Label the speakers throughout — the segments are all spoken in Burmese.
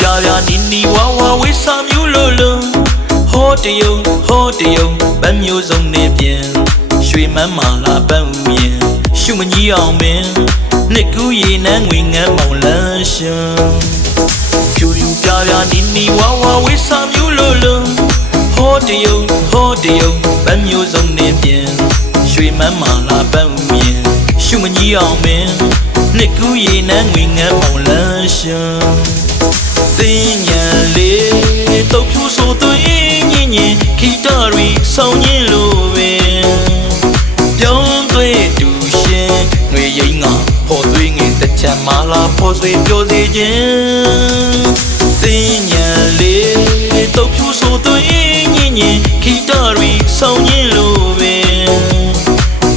Speaker 1: ပြားပြားနီနီဝါဝါဝေးစာမျိုးလိုလို တယုံဟောတယုံဗတ်မျိုးစုံနေပြင်ရွှေမန်းမာလာပန်းဥယင်ရှုမကြီးအောင်ပင်နှစ်ကူးရေနန်းငွေငန်းမောင်လန်းရှင်ဖြူဖြူပြပြနီနီဝါဝါဝိစာမျိုးလိုလုံးဟောတယုံဟောတယုံဗတ်မျိုးစုံနေပြင်ရွှေမန်းမာလာပန်းဥယင်ရှုမကြီးအောင်ပင်နှစ်ကူးရေနန်းငွေငန်းမောင်လန်းရှင်တင်ညာလေးတော့ဖြူဆိုသွ ပြောင်းသွေးတူရှင်ငွေရိမ့်ငါဟောသွေးငင်တချမ်းမာလာပေါ်ဆွေပြောစေခြင်းတင်ညာလေးတော့ဖြူဆိုသွင်းညင်ညင်ခီတာရီဆောင်ညင်လိုပင်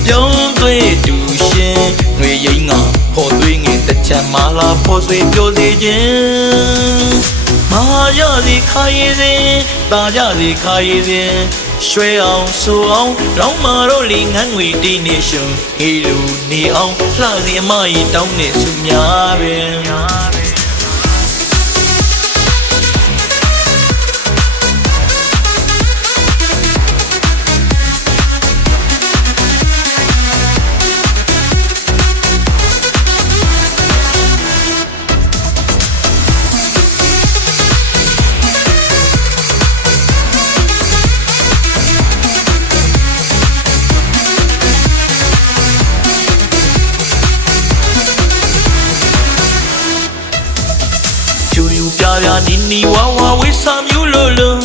Speaker 1: ပြောင်းသွေးတူရှင်ငွေရိမ့်ငါဖော်သွေးငင်တချမ်းမာလာဖော်ဆွေပြောစေခြင်းမာရစီခါရည်စဉ်တာကြစီခါရည်စဉ် ရွှဲအောင်ဆူအောင်လောင်းမာတော့လီငန်းငွေတီးနေရှင်ဟေလူနေအောင်လှစီအမကြီးတောင်းနေစုများပင် ပြပြနီနီဝါဝါဝိစာမျိုးလိုလုံး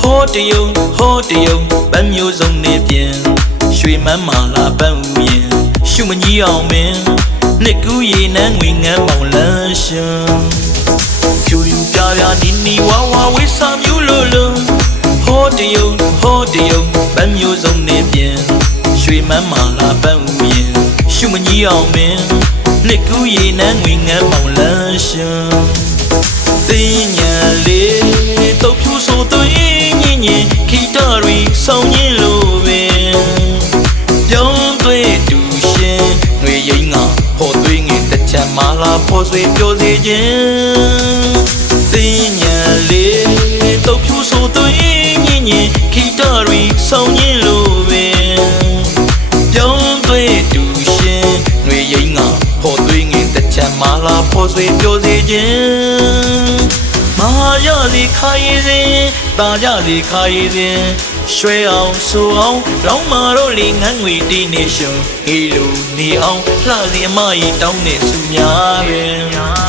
Speaker 1: ဟောတယုံဟောတယုံဗတ်မျိုးစုံနေပြင်ရွှေမန်းမာလာပန်းဥယင်ရှုမကြီးအောင်မင်းနှစ်ကူးရေနန်းငွေငန်းမောင်လန်းရှင်ဖြူဖြူပြပြနီနီဝါဝါဝိစာမျိုးလိုလုံးဟောတယုံဟောတယုံဗတ်မျိုးစုံနေပြင်ရွှေမန်းမာလာပန်းဥယင်ရှုမကြီးအောင်မင်းနှစ်ကူးရေနန်းငွေငန်းမောင်လန်းရှင်တင် မ်းမာလာဖော်ဆွေပြောစေခြင်းတင်ညာလေးတော့ဖြူဆိုသွင်းညင်ညင်ခီတာရီဆောင်ညင်လိုပင်ပြောင်းသွေးတူရှင်ငွေရိမ့်ငါဖော်သွေးငင်တချမ်းမာလာဖော်ဆွေပြောစေခြင်း မာရစီခါရည်စဉ်တာကြစီခါရည်စဉ်ရွှဲအောင်ဆူအောင်လောင်းမာတော့လေငန်းငွေတီးနေရှင်ဟေလိုနေအောင်လှစီအမကြီးတောင်းနေစုများပင်